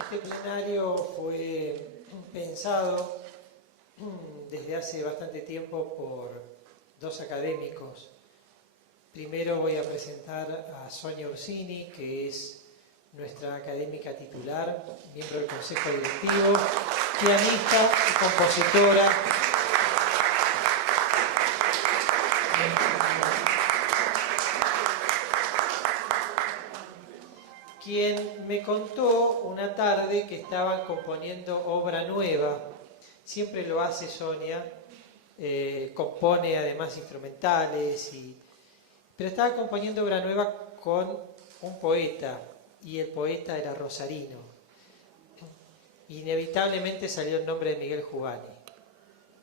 Este plenario fue pensado desde hace bastante tiempo por dos académicos. Primero voy a presentar a Sonia Ursini, que es nuestra académica titular, miembro del Consejo Directivo, pianista y compositora. Quien me contó una tarde que estaban componiendo obra nueva. Siempre lo hace Sonia, compone además instrumentales, pero estaba componiendo obra nueva con un poeta, y el poeta era rosarino. Inevitablemente salió el nombre de Miguel Juvani,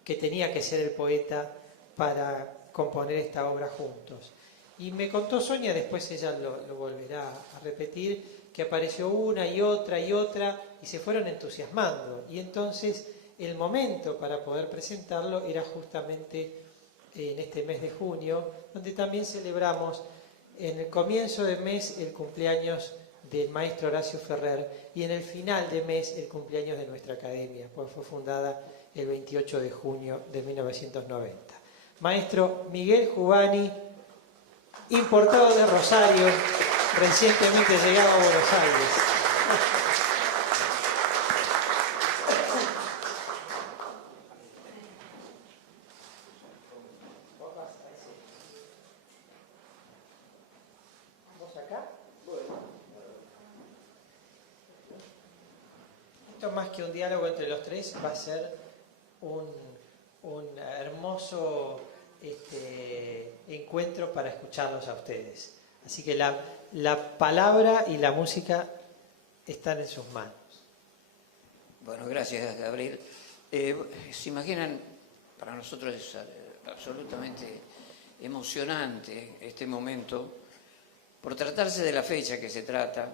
que tenía que ser el poeta para componer esta obra juntos. Y me contó Sonia, después ella lo volverá a repetir, que apareció una y otra y se fueron entusiasmando. Y entonces el momento para poder presentarlo era justamente en este mes de junio, donde también celebramos en el comienzo del mes el cumpleaños del maestro Horacio Ferrer y en el final de mes el cumpleaños de nuestra academia, pues fue fundada el 28 de junio de 1990. Maestro Miguel Juvani, importado de Rosario, recientemente llegado a Buenos Aires. ¿Vos acá? Esto más que un diálogo entre los tres va a ser un hermoso encuentro para escucharlos a ustedes. Así que la palabra y la música están en sus manos. Bueno, gracias, Gabriel. ¿Se imaginan? Para nosotros es absolutamente emocionante este momento, por tratarse de la fecha que se trata,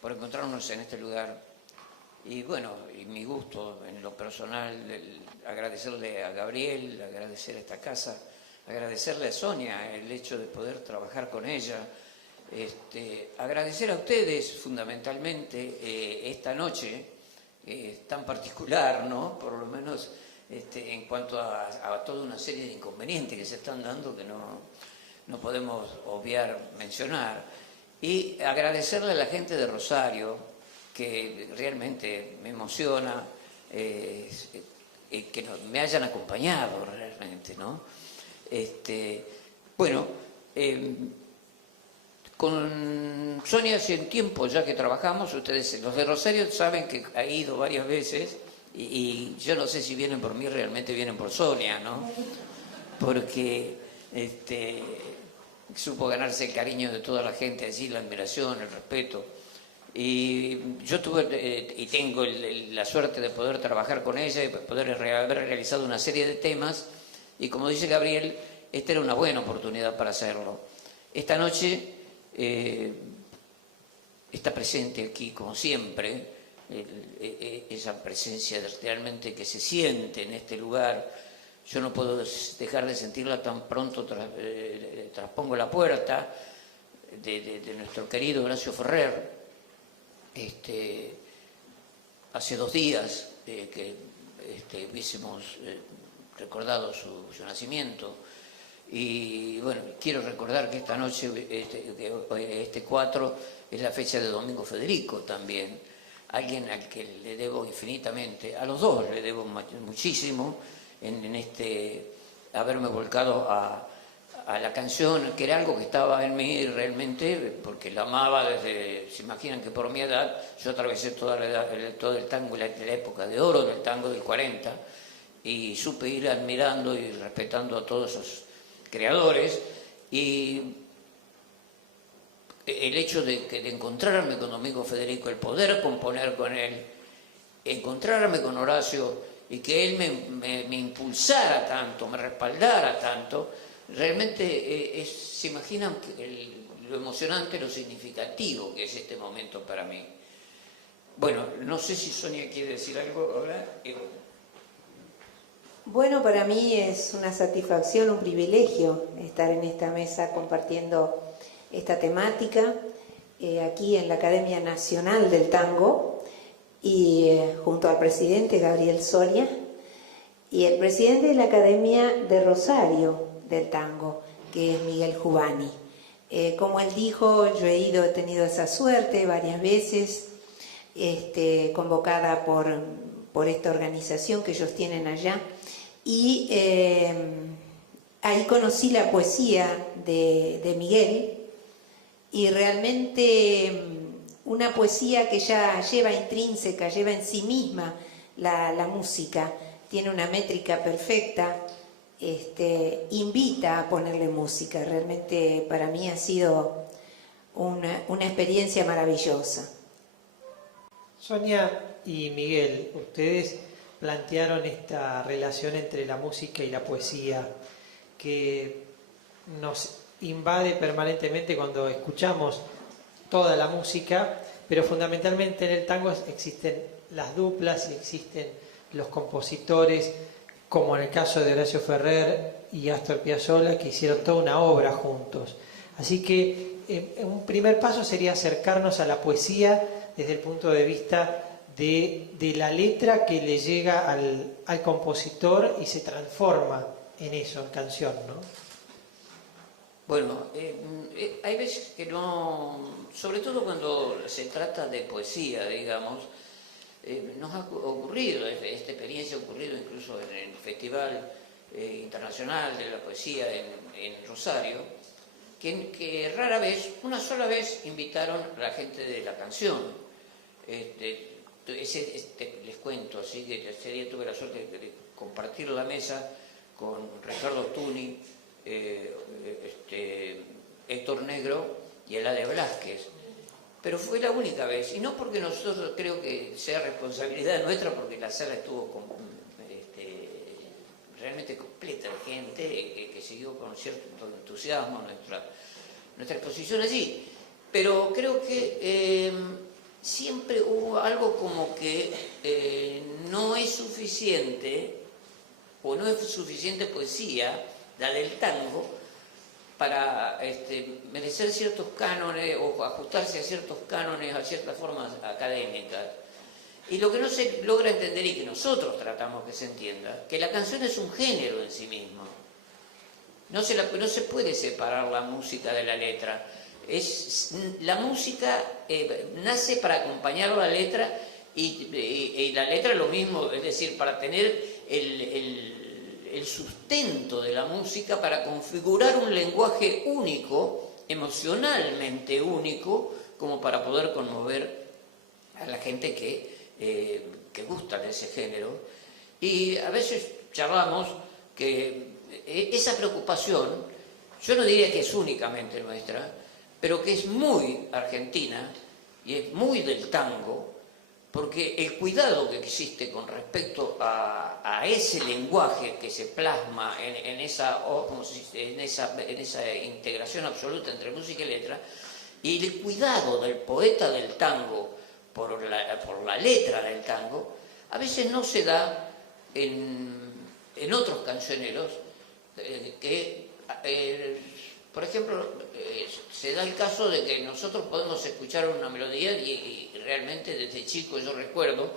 por encontrarnos en este lugar. Y bueno, y mi gusto en lo personal, agradecerle a Gabriel, agradecer a esta casa, agradecerle a Sonia el hecho de poder trabajar con ella, agradecer a ustedes fundamentalmente esta noche tan particular, ¿no? Por lo menos en cuanto a toda una serie de inconvenientes que se están dando que no podemos obviar mencionar. Y agradecerle a la gente de Rosario, que realmente me emociona que me hayan acompañado realmente, ¿no? Bueno, con Sonia hace un tiempo ya que trabajamos, ustedes, los de Rosario, saben que ha ido varias veces y yo no sé si vienen por mí, realmente vienen por Sonia, ¿no? Porque supo ganarse el cariño de toda la gente allí, la admiración, el respeto. Y yo tuve y tengo la suerte de poder trabajar con ella y poder haber realizado una serie de temas, y como dice Gabriel, esta era una buena oportunidad para hacerlo. Esta noche está presente aquí, como siempre, esa presencia realmente que se siente en este lugar. Yo no puedo dejar de sentirla tan pronto traspongo la puerta de nuestro querido Horacio Ferrer. Hace 2 días que hubiésemos recordado su nacimiento, y bueno, quiero recordar que esta noche, este 4, es la fecha de Domingo Federico también, alguien al que le debo infinitamente, a los dos le debo muchísimo en haberme volcado a la canción, que era algo que estaba en mí realmente, porque la amaba desde, se imaginan que por mi edad, yo atravesé todo el tango, la época de oro del tango del 40, y supe ir admirando y respetando a todos esos creadores, y el hecho de encontrarme con Domingo Federico, el poder componer con él, encontrarme con Horacio, y que él me impulsara tanto, me respaldara tanto, realmente se imaginan lo emocionante, lo significativo que es este momento para mí. Bueno, no sé si Sonia quiere decir algo ahora. Bueno, para mí es una satisfacción, un privilegio estar en esta mesa compartiendo esta temática aquí en la Academia Nacional del Tango, y junto al presidente Gabriel Soria y el presidente de la Academia de Rosario del Tango, que es Miguel Jubani. Como él dijo, yo he tenido esa suerte varias veces, convocada por esta organización que ellos tienen allá, y ahí conocí la poesía de Miguel, y realmente una poesía que ya lleva intrínseca, lleva en sí misma la música, tiene una métrica perfecta, invita a ponerle música. Realmente para mí ha sido una experiencia maravillosa. Sonia y Miguel, ustedes plantearon esta relación entre la música y la poesía que nos invade permanentemente cuando escuchamos toda la música, pero fundamentalmente en el tango existen las duplas y existen los compositores, como en el caso de Horacio Ferrer y Astor Piazzolla, que hicieron toda una obra juntos. Así que un primer paso sería acercarnos a la poesía desde el punto de vista de la letra que le llega al compositor y se transforma en eso, en canción, ¿no? Bueno, hay veces que no, sobre todo cuando se trata de poesía, digamos, nos ha ocurrido, esta experiencia ha ocurrido incluso en el Festival Internacional de la Poesía en Rosario, que rara vez, una sola vez, invitaron a la gente de la canción. Les cuento, así que ese día tuve la suerte de compartir la mesa con Ricardo Tuni, Héctor Negro y Eladia Velázquez. Pero fue la única vez, y no porque nosotros creo que sea responsabilidad nuestra, porque la sala estuvo realmente completa de gente que siguió con cierto entusiasmo nuestra exposición allí. Pero creo que siempre hubo algo como que no es suficiente, o no es suficiente poesía, la del tango, para merecer ciertos cánones o ajustarse a ciertos cánones, a ciertas formas académicas. Y lo que no se logra entender, y que nosotros tratamos que se entienda, que la canción es un género en sí mismo. No se puede separar la música de la letra. La música nace para acompañar la letra, y la letra es lo mismo, es decir, para tener el sustento de la música, para configurar un lenguaje único, emocionalmente único, como para poder conmover a la gente que gusta de ese género. Y a veces charlamos que esa preocupación, yo no diría que es únicamente nuestra, pero que es muy argentina y es muy del tango, porque el cuidado que existe con respecto a ese lenguaje que se plasma en esa integración absoluta entre música y letra, y el cuidado del poeta del tango por la letra del tango, a veces no se da en otros cancioneros, por ejemplo, se da el caso de que nosotros podemos escuchar una melodía y realmente desde chico yo recuerdo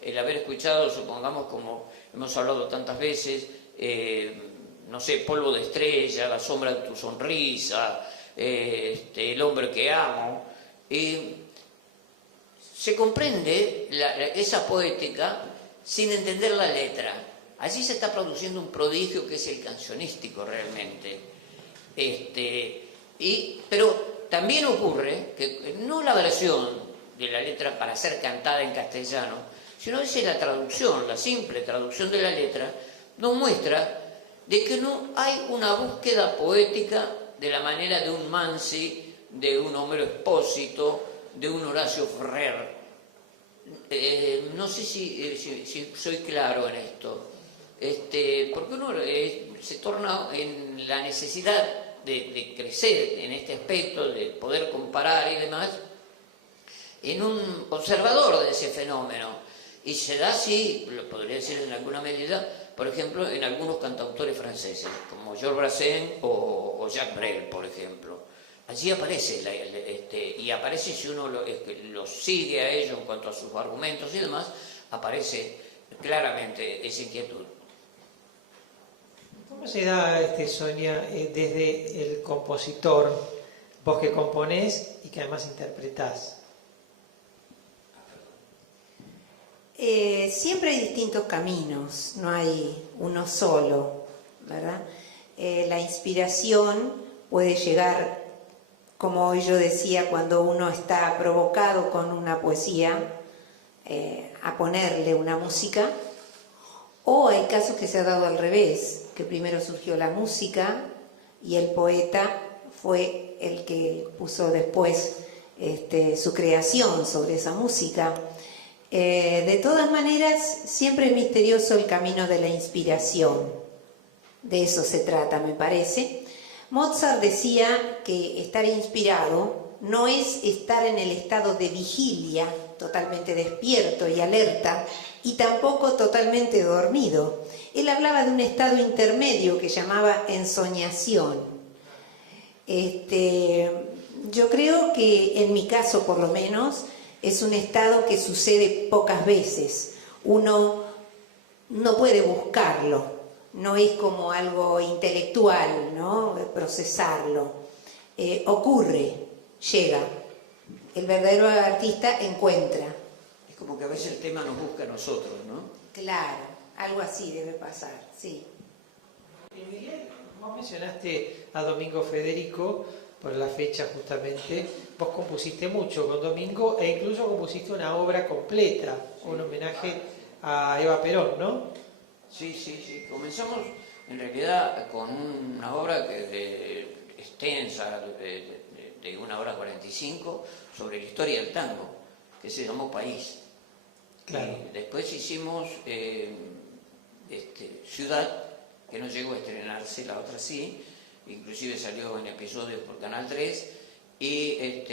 el haber escuchado, supongamos, como hemos hablado tantas veces, no sé, Polvo de estrella, La sombra de tu sonrisa, El hombre que amo, y se comprende esa poética sin entender la letra. Allí se está produciendo un prodigio que es el cancionístico realmente. Pero también ocurre que no la versión de la letra para ser cantada en castellano, sino es la traducción, la simple traducción de la letra, nos muestra de que no hay una búsqueda poética de la manera de un Mansi, de un Homero Expósito, de un Horacio Ferrer. No sé si soy claro en esto, porque uno se torna en la necesidad de crecer en este aspecto, de poder comparar y demás, en un observador de ese fenómeno. Y se da así, lo podría decir en alguna medida, por ejemplo, en algunos cantautores franceses, como Georges Brassens o Jacques Brel, por ejemplo. allí aparece, y aparece si uno los sigue a ellos en cuanto a sus argumentos y demás, aparece claramente esa inquietud. ¿Cómo se da, Sonia, desde el compositor, vos que componés y que además interpretás? Siempre hay distintos caminos, no hay uno solo, ¿verdad? La inspiración puede llegar, como hoy yo decía, cuando uno está provocado con una poesía, a ponerle una música, o hay casos que se ha dado al revés, que primero surgió la música y el poeta fue el que puso después su creación sobre esa música. De todas maneras, siempre es misterioso el camino de la inspiración. De eso se trata, me parece. Mozart decía que estar inspirado no es estar en el estado de vigilia, totalmente despierto y alerta, y tampoco totalmente dormido. Él hablaba de un estado intermedio que llamaba ensoñación. Yo creo que, en mi caso por lo menos, es un estado que sucede pocas veces. Uno no puede buscarlo, no es como algo intelectual, ¿no? Procesarlo. Ocurre, llega. El verdadero artista encuentra. Es como que a veces el tema nos busca a nosotros, ¿no? Claro, algo así debe pasar, sí. Y Miguel, vos mencionaste a Domingo Federico por la fecha justamente. Vos compusiste mucho con Domingo e incluso compusiste una obra completa, un homenaje a Eva Perón, ¿no? Sí. Comenzamos en realidad con una obra extensa, de 1 hora 45, sobre la historia del tango, que se llamó País. Claro. Y después hicimos Ciudad, que no llegó a estrenarse, la otra sí, inclusive salió en episodios por Canal 3, y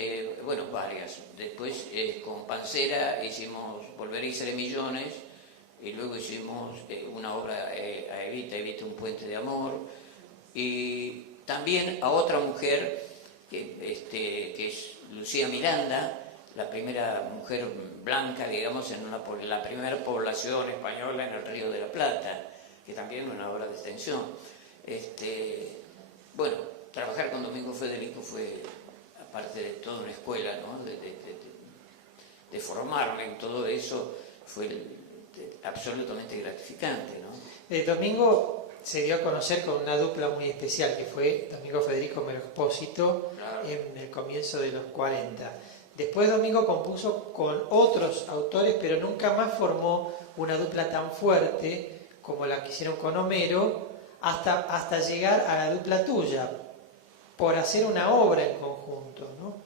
bueno, varias. Después con Pancera hicimos Volveré y seré millones, y luego hicimos una obra a Evita, un puente de amor, y también a otra mujer que es Lucía Miranda, la primera mujer blanca, digamos, en la primera población española en el Río de la Plata, que también es una obra de extensión. Bueno, trabajar con Domingo Federico fue, aparte de toda una escuela, ¿no? de formarme en todo eso, fue absolutamente gratificante, ¿no? Domingo se dio a conocer con una dupla muy especial, que fue Domingo Federico Melo Expósito, claro, en el comienzo de los 40. Después Domingo compuso con otros autores, pero nunca más formó una dupla tan fuerte como la que hicieron con Homero, hasta llegar a la dupla tuya, por hacer una obra en conjunto, ¿no?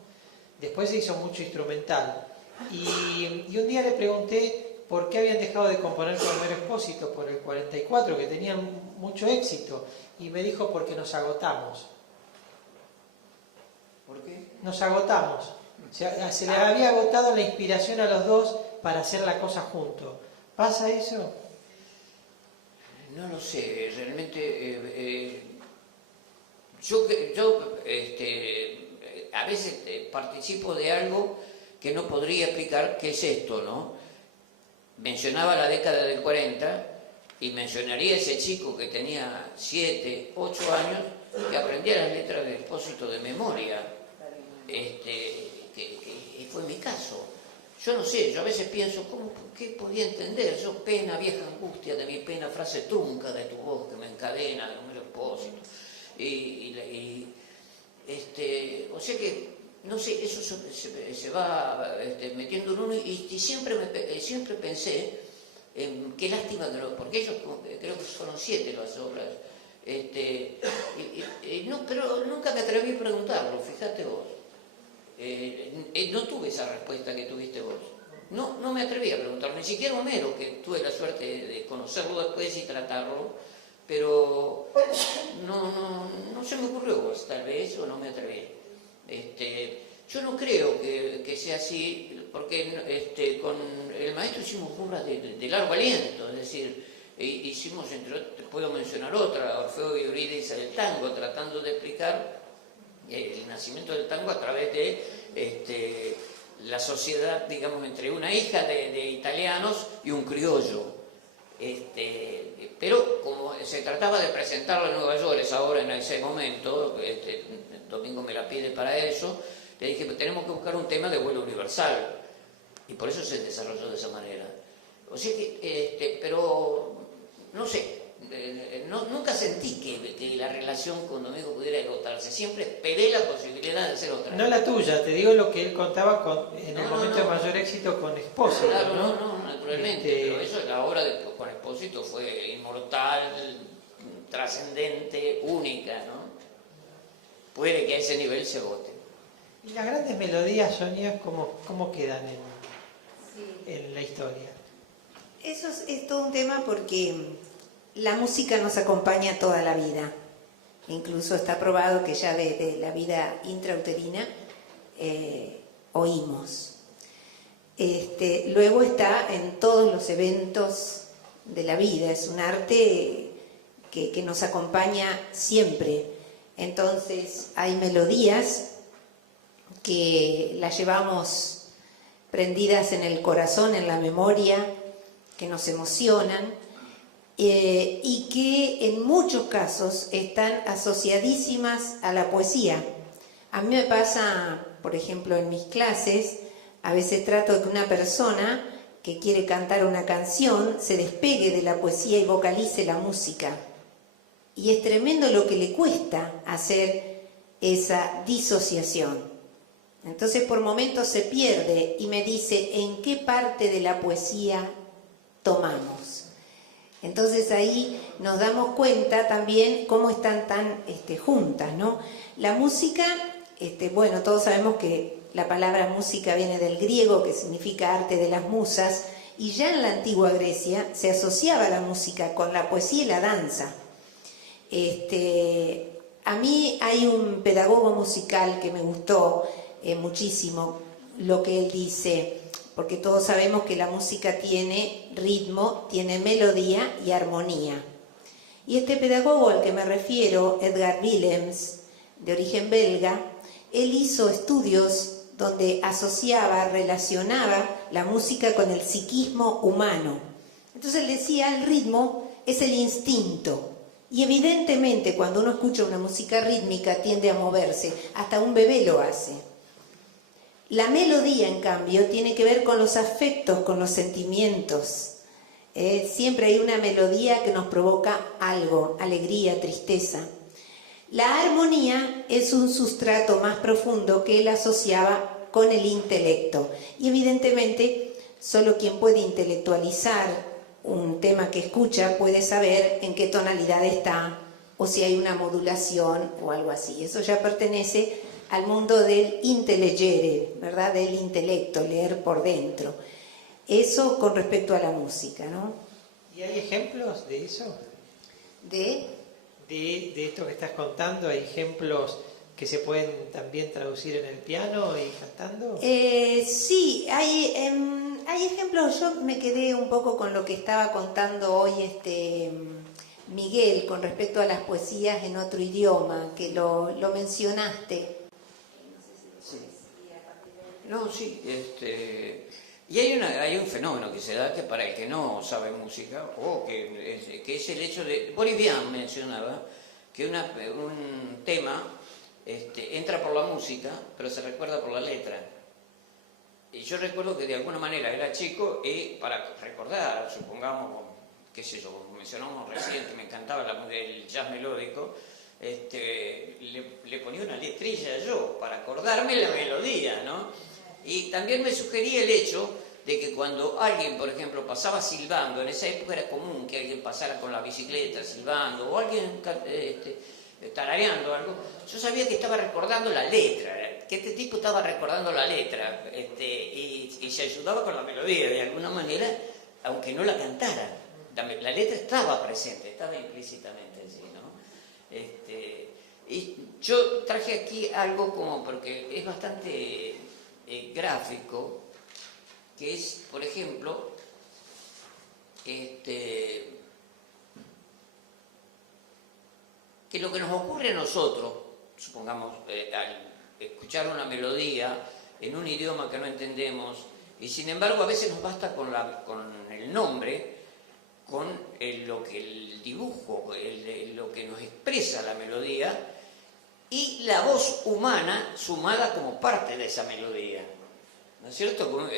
Después se hizo mucho instrumental. Y un día le pregunté por qué habían dejado de componer con Homero Expósito por el 44, que tenían mucho éxito, y me dijo porque nos agotamos. ¿Por qué? Nos agotamos. Se les había agotado la inspiración a los dos para hacer la cosa juntos. ¿Pasa eso? No lo sé, realmente yo a veces participo de algo que no podría explicar qué es esto, ¿no? Mencionaba la década del 40 y mencionaría ese chico que tenía 7, 8 años, que aprendía las letras de Expósito de memoria, que fue mi caso. Yo no sé, yo a veces pienso, ¿qué podía entender? Yo, pena, vieja angustia de mi pena, frase trunca de tu voz que me encadena de Homero Expósito. O sea que, no sé, eso se va metiendo en uno, y siempre pensé, qué lástima, porque ellos creo que fueron 7 las obras, no, pero nunca me atreví a preguntarlo, fíjate vos. No tuve esa respuesta que tuviste vos. No me atreví a preguntarlo, ni siquiera Homero, que tuve la suerte de conocerlo después y tratarlo, pero no se me ocurrió, tal vez, o no me atreví. Yo no creo que sea así, porque con el maestro hicimos obras de largo aliento, es decir, hicimos, entre otras, puedo mencionar otra, Orfeo y Eurídice del tango, tratando de explicar el nacimiento del tango a través de la sociedad, digamos, entre una hija de italianos y un criollo. Pero como se trataba de presentarlo en Nueva York, ahora en ese momento, Domingo me la pide para eso, le dije, pues tenemos que buscar un tema de vuelo universal, y por eso se desarrolló de esa manera. O sea que, pero, no sé, nunca sentí que la relación con Domingo pudiera agotarse, siempre esperé la posibilidad de hacer otra. No la tuya, te digo lo que él contaba en el momento de mayor éxito con Expósito. Claro, no, naturalmente, pero eso, la obra con Expósito fue inmortal, trascendente, única, ¿no? Puede que a ese nivel se agote. ¿Y las grandes melodías, Sonia, cómo quedan en la historia? Eso es todo un tema porque la música nos acompaña toda la vida. Incluso está probado que ya desde la vida intrauterina oímos. Luego está en todos los eventos de la vida. Es un arte que nos acompaña siempre. Entonces hay melodías que las llevamos prendidas en el corazón, en la memoria, que nos emocionan y que en muchos casos están asociadísimas a la poesía. A mí me pasa, por ejemplo, en mis clases, a veces trato de que una persona que quiere cantar una canción se despegue de la poesía y vocalice la música. Y es tremendo lo que le cuesta hacer esa disociación. Entonces por momentos se pierde y me dice en qué parte de la poesía tomamos. Entonces ahí nos damos cuenta también cómo están tan juntas, ¿no? La música, bueno, todos sabemos que la palabra música viene del griego, que significa arte de las musas, y ya en la antigua Grecia se asociaba la música con la poesía y la danza. A mí hay un pedagogo musical que me gustó muchísimo lo que él dice, porque todos sabemos que la música tiene ritmo, tiene melodía y armonía. Y este pedagogo al que me refiero, Edgar Willems, de origen belga, él hizo estudios donde asociaba, relacionaba la música con el psiquismo humano. Entonces él decía, el ritmo es el instinto. Y evidentemente cuando uno escucha una música rítmica tiende a moverse, hasta un bebé lo hace. La melodía, en cambio, tiene que ver con los afectos, con los sentimientos. Siempre hay una melodía que nos provoca algo, alegría, tristeza. La armonía es un sustrato más profundo que él asociaba con el intelecto. Y evidentemente, solo quien puede intelectualizar un tema que escucha puede saber en qué tonalidad está o si hay una modulación o algo así. Eso ya pertenece al mundo del intellegere, ¿verdad? Del intelecto, leer por dentro. Eso con respecto a la música, ¿no? ¿Y hay ejemplos de eso? De esto que estás contando, ¿hay ejemplos que se pueden también traducir en el piano y cantando? Sí, hay ejemplos. Yo me quedé un poco con lo que estaba contando hoy Miguel con respecto a las poesías en otro idioma, que lo mencionaste. No, sí, y hay un fenómeno que se da que para el que no sabe música, o que es el hecho de, Bolivian mencionaba, que un tema entra por la música, pero se recuerda por la letra. Y yo recuerdo que de alguna manera era chico y para recordar, supongamos, qué sé yo, mencionamos recién que me encantaba el jazz melódico, le ponía una letrilla yo para acordarme la melodía, ¿no? Y también me sugería el hecho de que cuando alguien, por ejemplo, pasaba silbando, en esa época era común que alguien pasara con la bicicleta silbando, o alguien tarareando algo, yo sabía que estaba recordando la letra, que este tipo estaba recordando la letra, y se ayudaba con la melodía de alguna manera, aunque no la cantara. La letra estaba presente, estaba implícitamente allí, ¿no? Y yo traje aquí algo como, porque es bastante gráfico, que es, por ejemplo, que lo que nos ocurre a nosotros, supongamos, al escuchar una melodía en un idioma que no entendemos, y sin embargo a veces nos basta con el nombre, con lo que el dibujo, lo que nos expresa la melodía, y la voz humana sumada como parte de esa melodía, ¿no es cierto?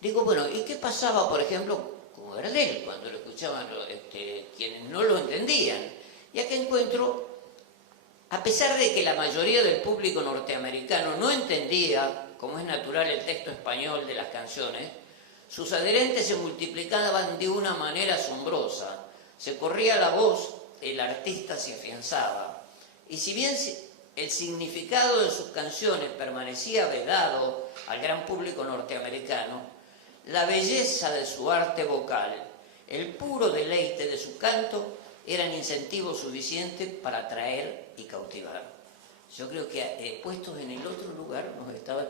Digo, bueno, ¿y qué pasaba, por ejemplo, con Gardel, cuando lo escuchaban quienes no lo entendían? Y acá encuentro, a pesar de que la mayoría del público norteamericano no entendía, como es natural, el texto español de las canciones, sus adherentes se multiplicaban de una manera asombrosa. Se corría la voz, el artista se afianzaba. Y si bien el significado de sus canciones permanecía vedado al gran público norteamericano, la belleza de su arte vocal, el puro deleite de su canto, eran incentivo suficiente para atraer y cautivar. Yo creo que puestos en el otro lugar nos está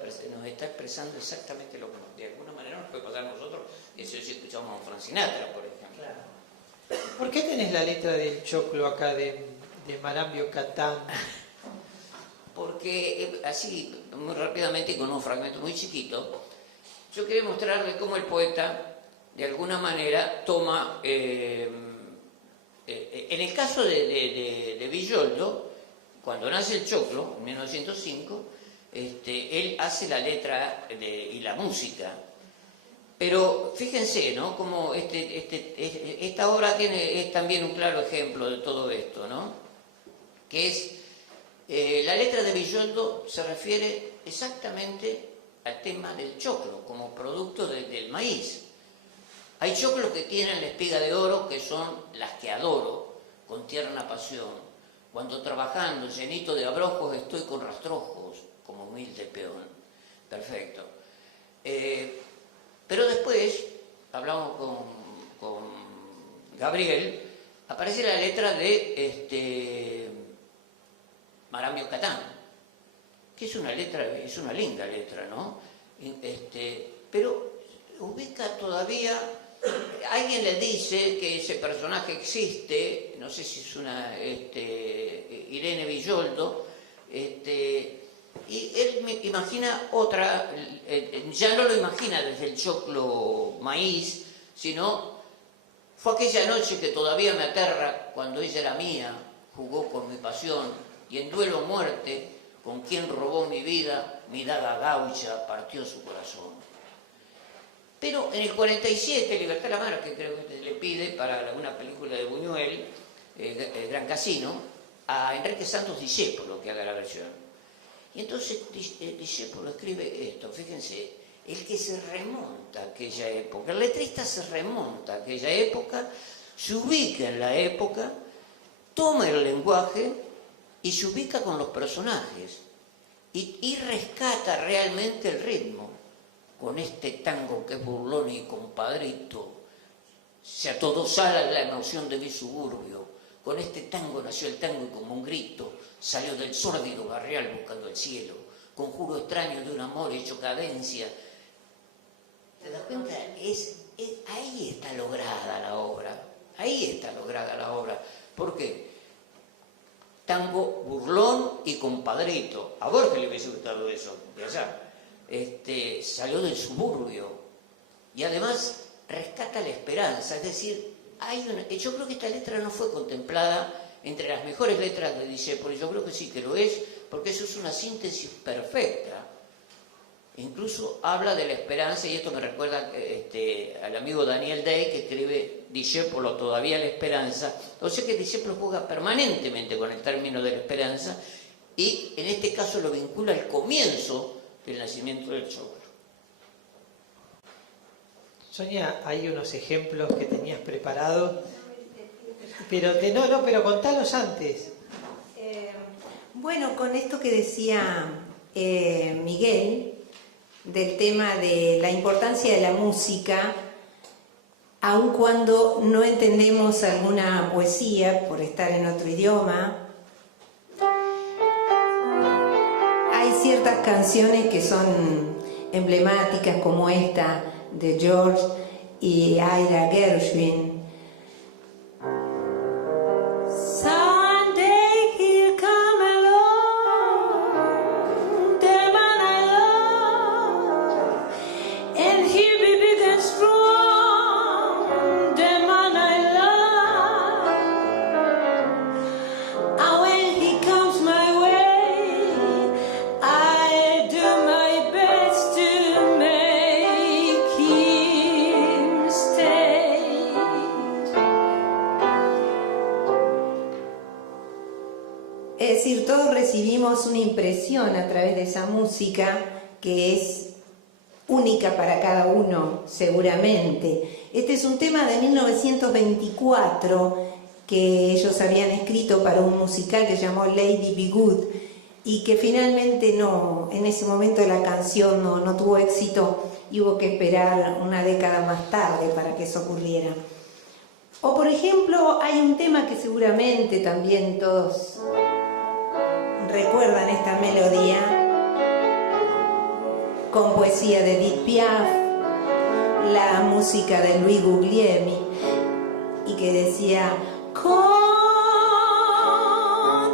expresando exactamente lo que de alguna manera nos puede pasar a nosotros, si escuchamos a Frank Sinatra, por ejemplo. Claro. ¿Por qué tenés la letra del choclo acá de Marambio Catán? Porque así, muy rápidamente y con un fragmento muy chiquito, yo quería mostrarle cómo el poeta, de alguna manera, toma... en el caso de Villoldo, cuando nace el choclo, en 1905, él hace la letra y la música. Pero fíjense, ¿no? Como esta obra es también un claro ejemplo de todo esto, ¿no? Que es, la letra de Villoldo se refiere exactamente al tema del choclo, como producto del maíz. Hay choclos que tienen la espiga de oro, que son las que adoro, con tierna pasión. Cuando trabajando, llenito de abrojos, estoy con rastrojos, como humilde peón. Perfecto. Pero después, hablamos con Gabriel, aparece la letra de Marambio Catán, que es una linda letra, ¿no? Pero ubica todavía... Alguien le dice que ese personaje existe, no sé si es una Irene Villoldo, y él me imagina otra, ya no lo imagina desde el choclo maíz, sino fue aquella noche que todavía me aterra, cuando ella era mía, jugó con mi pasión, y en duelo a muerte, con quien robó mi vida, mi daga gaucha partió su corazón. Pero en el 47, Libertad Lamarque, creo que le pide para una película de Buñuel, El Gran Casino, a Enrique Santos Discépolo que haga la versión. Y entonces Discépolo escribe esto, fíjense, el que se remonta a aquella época, el letrista se remonta a aquella época, se ubica en la época, toma el lenguaje y se ubica con los personajes y rescata realmente el ritmo. Con este tango que es burlón y compadrito, se atodosala la emoción de mi suburbio. Con este tango nació el tango y como un grito salió del sórdido barrial buscando el cielo. Conjuro extraño de un amor hecho cadencia. ¿Te das cuenta? Ahí está lograda la obra. Ahí está lograda la obra. ¿Por qué? Tango burlón y compadrito. A Borges le hubiese gustado eso, de allá. Salió del suburbio y además rescata la esperanza, es decir, yo creo que esta letra no fue contemplada entre las mejores letras de Discépolo, yo creo que sí que lo es, porque eso es una síntesis perfecta. Incluso habla de la esperanza, y esto me recuerda al amigo Daniel Day, que escribe Discépolo todavía la esperanza. O sea que Discépolo juega permanentemente con el término de la esperanza, y en este caso lo vincula al comienzo el nacimiento del choclo. Sonia, hay unos ejemplos que tenías preparados, pero pero contalos antes. Bueno, con esto que decía Miguel, del tema de la importancia de la música, aun cuando no entendemos alguna poesía por estar en otro idioma, hay ciertas canciones que son emblemáticas, como esta de George y Ira Gershwin. Someday he'll come along. recibimos una impresión a través de esa música que es única para cada uno, seguramente. Este es un tema de 1924 que ellos habían escrito para un musical que se llamó Lady Be Good y que finalmente no, en ese momento la canción no tuvo éxito y hubo que esperar una década más tarde para que eso ocurriera. O por ejemplo, hay un tema que seguramente también todos recuerdan, esta melodía, con poesía de Edith Piaf, la música de Louis Guglielmi, y que decía: Quand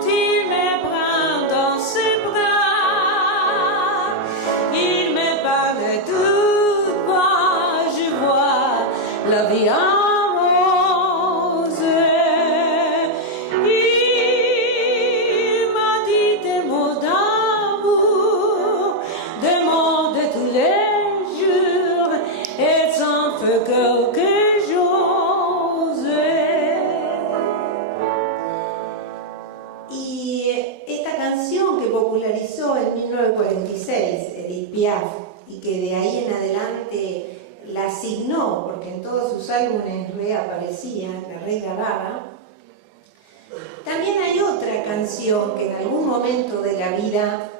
il me prend dans ses bras, il me parle tout bas, je vois la vie en rose. Il m'a dit des mots d'amour, des mots de tous les jours, et sans faire quelque chose. Y esta canción que popularizó en 1946 Edith Piaf y que de ahí en adelante la asignó, porque en todos sus álbumes reaparecía, la regrababa. También hay otra canción que en algún momento de la vida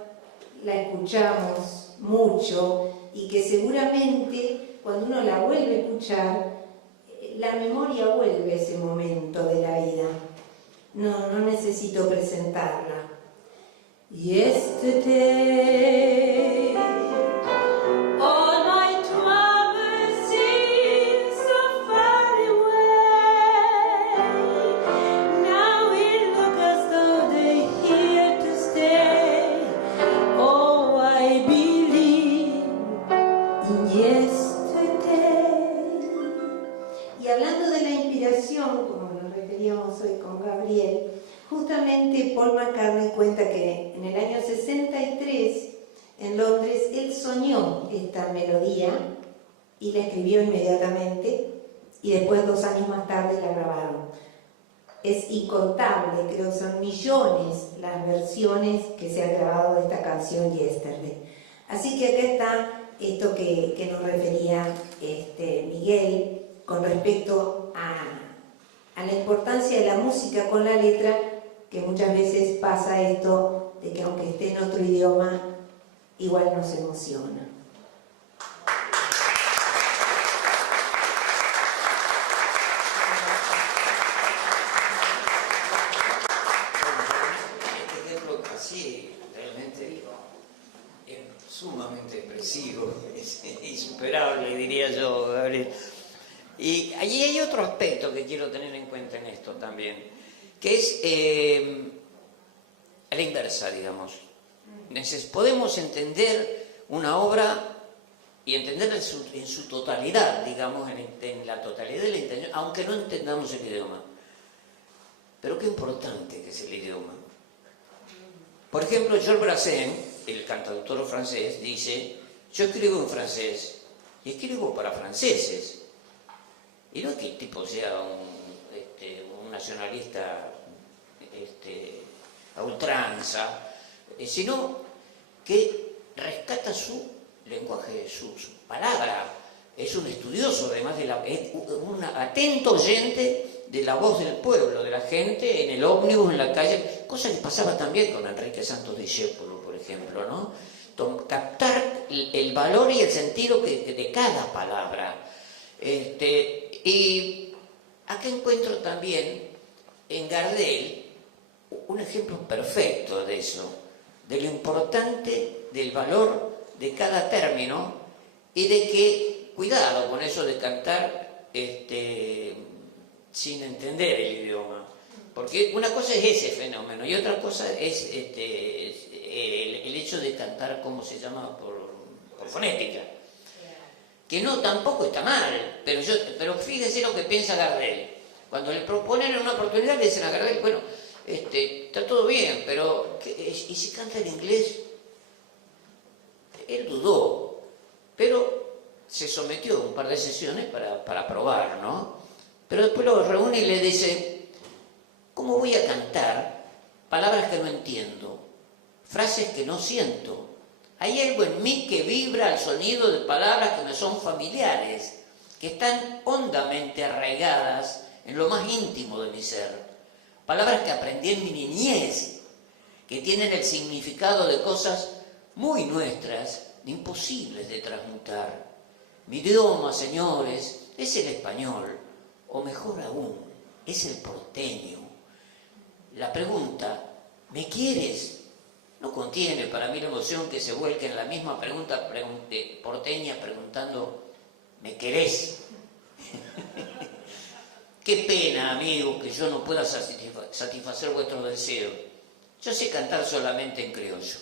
la escuchamos mucho y que seguramente cuando uno la vuelve a escuchar, la memoria vuelve a ese momento de la vida. No necesito presentarla. Yesterday, all my troubles seem so far away. Now it looks as though they're here to stay. Oh, I believe in yesterday. Y hablando de la inspiración, como nos referíamos hoy con Gabriel, justamente Paul McCartney cuenta que en el año 63 en Londres él soñó esta melodía y la escribió inmediatamente y después 2 años más tarde la grabaron. Es incontable, creo que son millones las versiones que se han grabado de esta canción Yesterday. Así que acá está esto que nos refería Miguel con respecto a la importancia de la música con la letra, que muchas veces pasa esto de que aunque esté en otro idioma, igual nos emociona. Este ejemplo así realmente es sumamente expresivo, es insuperable, diría yo, Gabriel. Y allí hay otro aspecto que quiero tener en cuenta en esto también, que es a la inversa, digamos. Podemos entender una obra y entenderla en su totalidad, digamos, en la totalidad de la intención, aunque no entendamos el idioma. Pero qué importante que es el idioma. Por ejemplo, Georges Brassens, el cantautor francés, dice: yo escribo en francés y escribo para franceses. Y no es que el tipo sea un nacionalista a ultranza, sino que rescata su lenguaje, su palabra. Es un estudioso, además, es un atento oyente de la voz del pueblo, de la gente, en el ómnibus, en la calle, cosa que pasaba también con Enrique Santos Discépolo, por ejemplo, ¿no? Captar el valor y el sentido de cada palabra. Y acá encuentro también en Gardel un ejemplo perfecto de eso, de lo importante del valor de cada término y de que, cuidado con eso de cantar sin entender el idioma, porque una cosa es ese fenómeno y otra cosa es el hecho de cantar, ¿cómo se llama?, por fonética. Que no, tampoco está mal, pero fíjense lo que piensa Gardel. Cuando le proponen una oportunidad, le dicen a Gardel: bueno, está todo bien, pero ¿y si canta en inglés? Él dudó, pero se sometió a un par de sesiones para probar, ¿no? Pero después lo reúne y le dice: ¿cómo voy a cantar palabras que no entiendo? frases que no siento. Hay algo en mí que vibra al sonido de palabras que me son familiares, que están hondamente arraigadas en lo más íntimo de mi ser. Palabras que aprendí en mi niñez, que tienen el significado de cosas muy nuestras, imposibles de transmutar. Mi idioma, señores, es el español, o mejor aún, es el porteño. La pregunta, ¿me quieres?, no contiene para mí la emoción que se vuelca en la misma pregunta porteña preguntando, ¿me querés? Qué pena, amigo, que yo no pueda satisfacer vuestros deseos. Yo sé cantar solamente en criollo.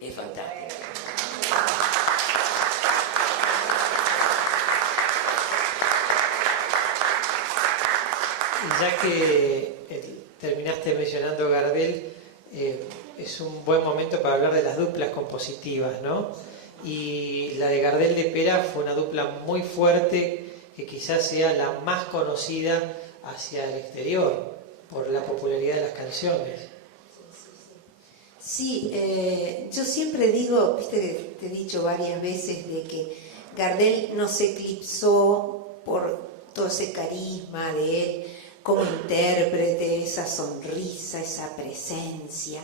Es fantástico. Y ya que terminaste mencionando Gardel, es un buen momento para hablar de las duplas compositivas, ¿no? Y la de Gardel de Pera fue una dupla muy fuerte, que quizás sea la más conocida hacia el exterior por la popularidad de las canciones. Sí, yo siempre digo, viste que te he dicho varias veces de que Gardel no se eclipsó por todo ese carisma de él como intérprete, esa sonrisa, esa presencia.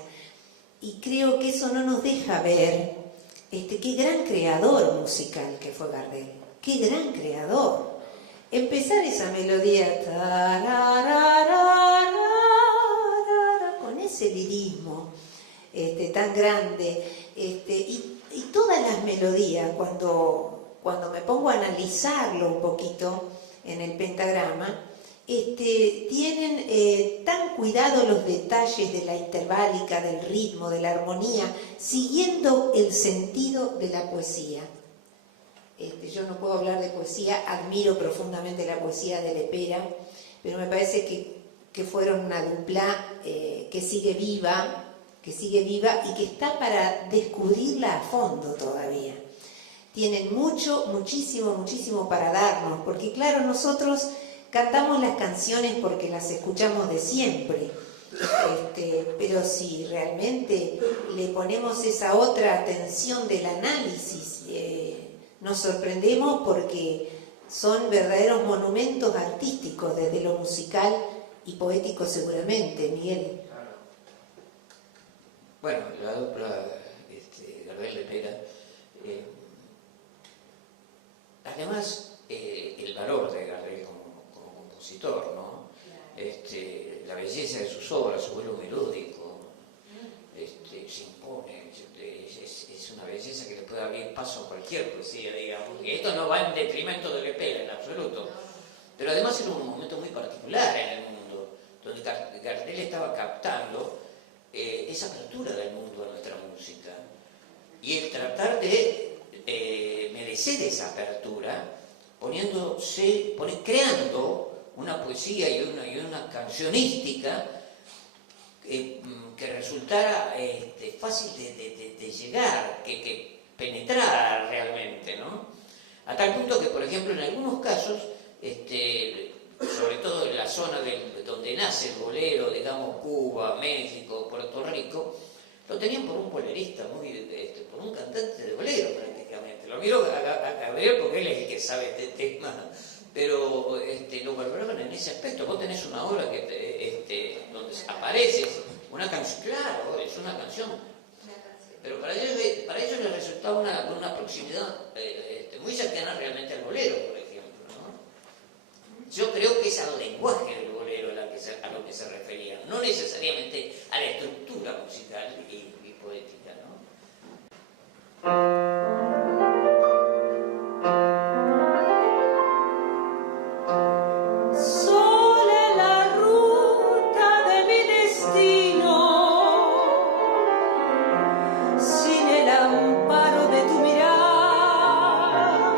Y creo que eso no nos deja ver qué gran creador musical que fue Gardel, qué gran creador. Empezar esa melodía con ese lirismo tan grande, y todas las melodías, cuando me pongo a analizarlo un poquito en el pentagrama, tienen tan cuidado los detalles de la interválica, del ritmo, de la armonía, siguiendo el sentido de la poesía. Yo no puedo hablar de poesía, admiro profundamente la poesía de Lepera, pero me parece que fueron una dupla que sigue viva y que está para descubrirla a fondo todavía. Tienen muchísimo para darnos, porque claro, nosotros cantamos las canciones porque las escuchamos de siempre, pero si realmente le ponemos esa otra atención del análisis, nos sorprendemos porque son verdaderos monumentos artísticos desde lo musical y poético seguramente, Miguel. Bueno, la dupla Gardel-Lepera, además el valor de Gardel como compositor, ¿no? La belleza de sus obras, su vuelo melódico, se impone, es una belleza que le puede abrir paso a cualquier poesía, digamos. Y esto no va en detrimento de Lepera en absoluto, pero además era un momento muy particular en el mundo, donde Gardel estaba captando esa apertura del mundo a nuestra música y el tratar de merecer esa apertura creando una poesía y una cancionística que resultara fácil de llegar, que penetrara realmente, ¿no? A tal punto que, por ejemplo, en algunos casos, sobre todo en la zona donde nace el bolero, digamos Cuba, México, Puerto Rico, lo tenían por un bolerista, por un cantante de bolero prácticamente. Lo miro a Gabriel porque él es el que sabe este tema, pero lo valoraban en ese aspecto. Vos tenés una obra donde aparece una canción, claro, es una canción, pero para ellos les resultaba una proximidad muy cercana realmente al bolero, por ejemplo, ¿no? Yo creo que es al lenguaje del bolero a lo que se refería, no necesariamente a la estructura musical y poética, ¿no? Sin el amparo de tu mirada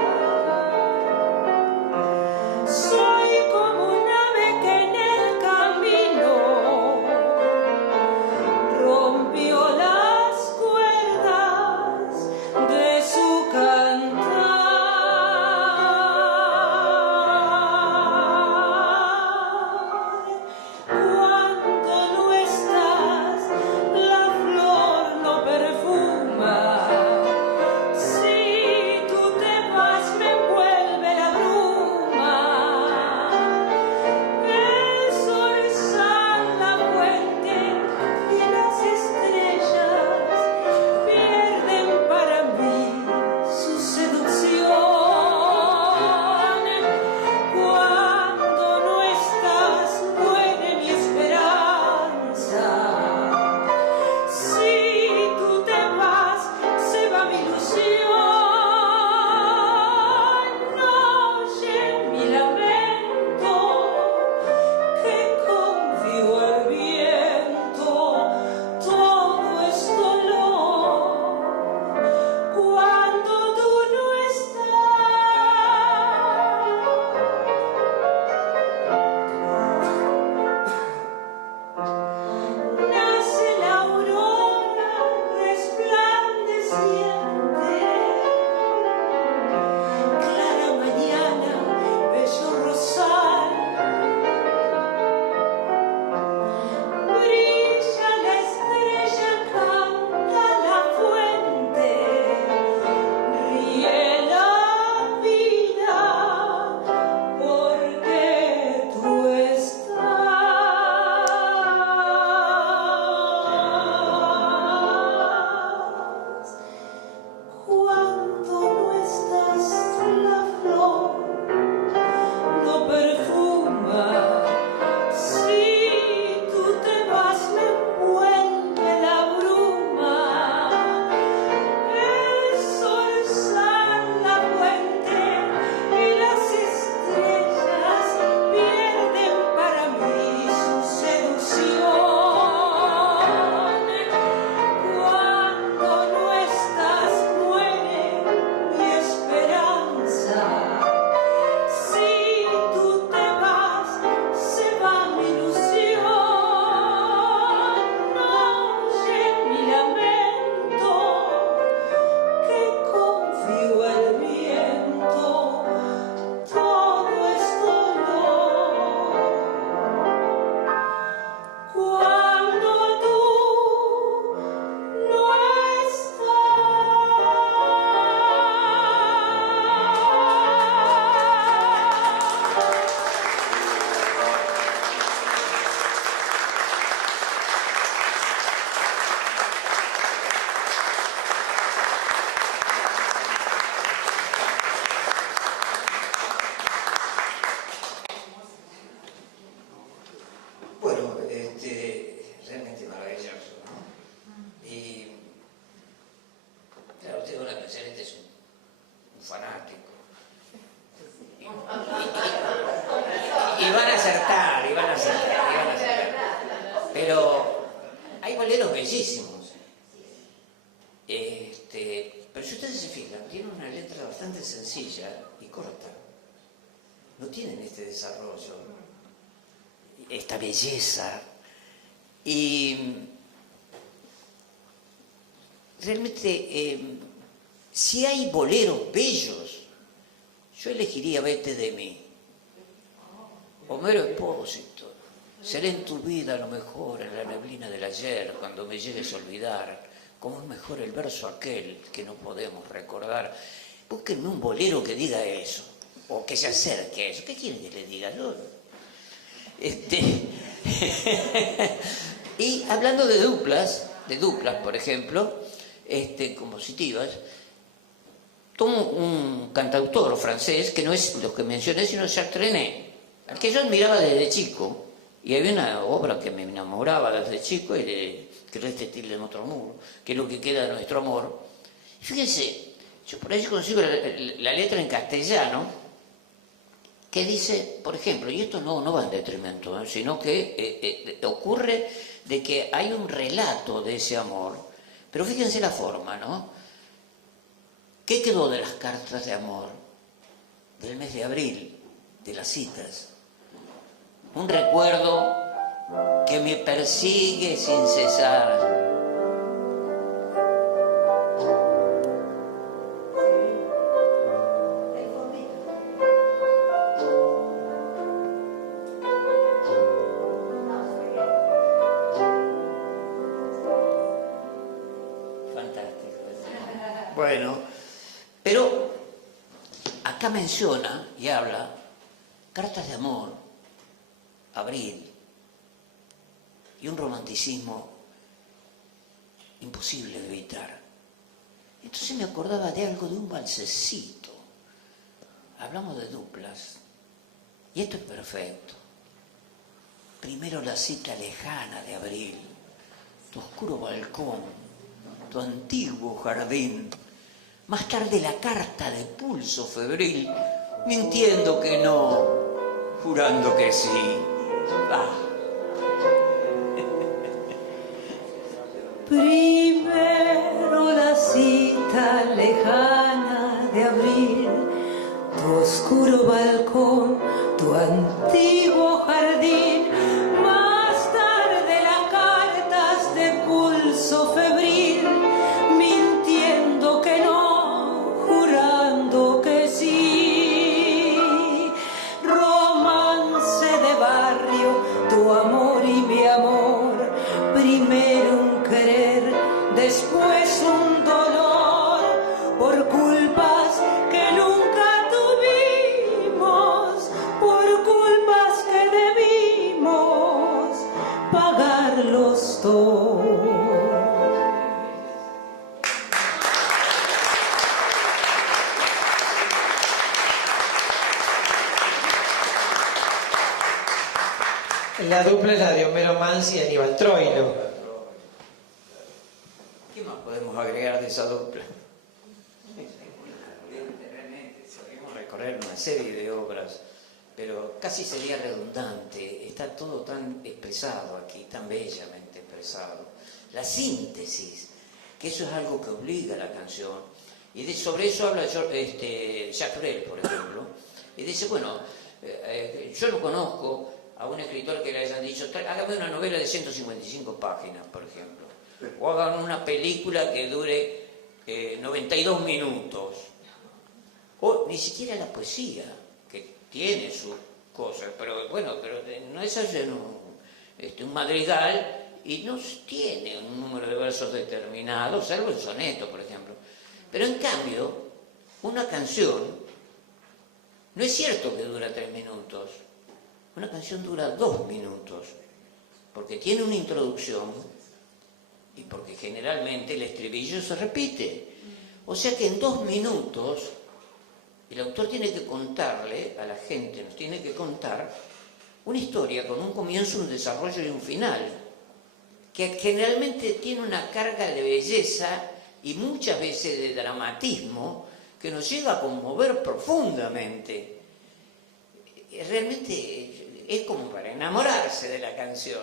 corta. No tienen este desarrollo, esta belleza. Y realmente, si hay boleros bellos, yo elegiría Vete de mí. Homero Expósito. Seré en tu vida lo mejor, en la neblina del ayer, cuando me llegues a olvidar. Cómo es mejor el verso aquel que no podemos recordar. Búsquenme un bolero que diga eso, o que se acerque a eso. ¿Qué quieren que le diga yo? Y hablando de duplas, por ejemplo, compositivas, tomo un cantautor francés que no es lo que mencioné, sino Jacques Trenet, al que yo admiraba desde chico. Y había una obra que me enamoraba desde chico, que reste til de nuestro amor, que es lo que queda de nuestro amor. Fíjense, yo por ahí consigo la letra en castellano, que dice, por ejemplo, y esto no va en detrimento, sino que ocurre de que hay un relato de ese amor, pero fíjense la forma, ¿no? ¿Qué quedó de las cartas de amor del mes de abril, de las citas? Un recuerdo que me persigue sin cesar. Fantástico. Bueno, pero acá menciona y habla cartas de amor, abril, y un romanticismo imposible de evitar. Entonces me acordaba de algo, de un balsecito. Hablamos de duplas, y esto es perfecto. Primero la cita lejana de abril, tu oscuro balcón, tu antiguo jardín. Más tarde la carta de pulso febril, mintiendo que no, jurando que sí. Primero la cita lejana de abril, tu oscuro balcón, tu antiguo jardín. Más tarde las cartas de pulso febril, mintiendo que no, jurando que sí. Romance de barrio, tu amor y mi amor. Primero un querer, después un dolor, por culpas que nunca tuvimos, por culpas que debimos pagarlos todos. La dupla es la de Homero Mansi y Aníbal Troilo. ¿Qué más podemos agregar de esa dupla? Realmente podemos recorrer una serie de obras, pero casi sería redundante. Está todo tan expresado aquí, tan bellamente expresado. La síntesis, que eso es algo que obliga a la canción. Y sobre eso habla Jacques Brel, por ejemplo. Y dice, bueno, yo no conozco a un escritor que le hayan dicho, hágame una novela de 155 páginas, por ejemplo, o hagan una película que dure 92 minutos, o ni siquiera la poesía, que tiene sus cosas, pero bueno, pero no es hacer un madrigal y no tiene un número de versos determinado, salvo el soneto, por ejemplo. Pero en cambio, una canción, no es cierto que dura 3 minutos, una canción dura 2 minutos, porque tiene una introducción y porque generalmente el estribillo se repite. O sea que en 2 minutos el autor tiene que contarle a la gente, nos tiene que contar una historia con un comienzo, un desarrollo y un final, que generalmente tiene una carga de belleza y muchas veces de dramatismo que nos llega a conmover profundamente. Realmente es como para enamorarse de la canción,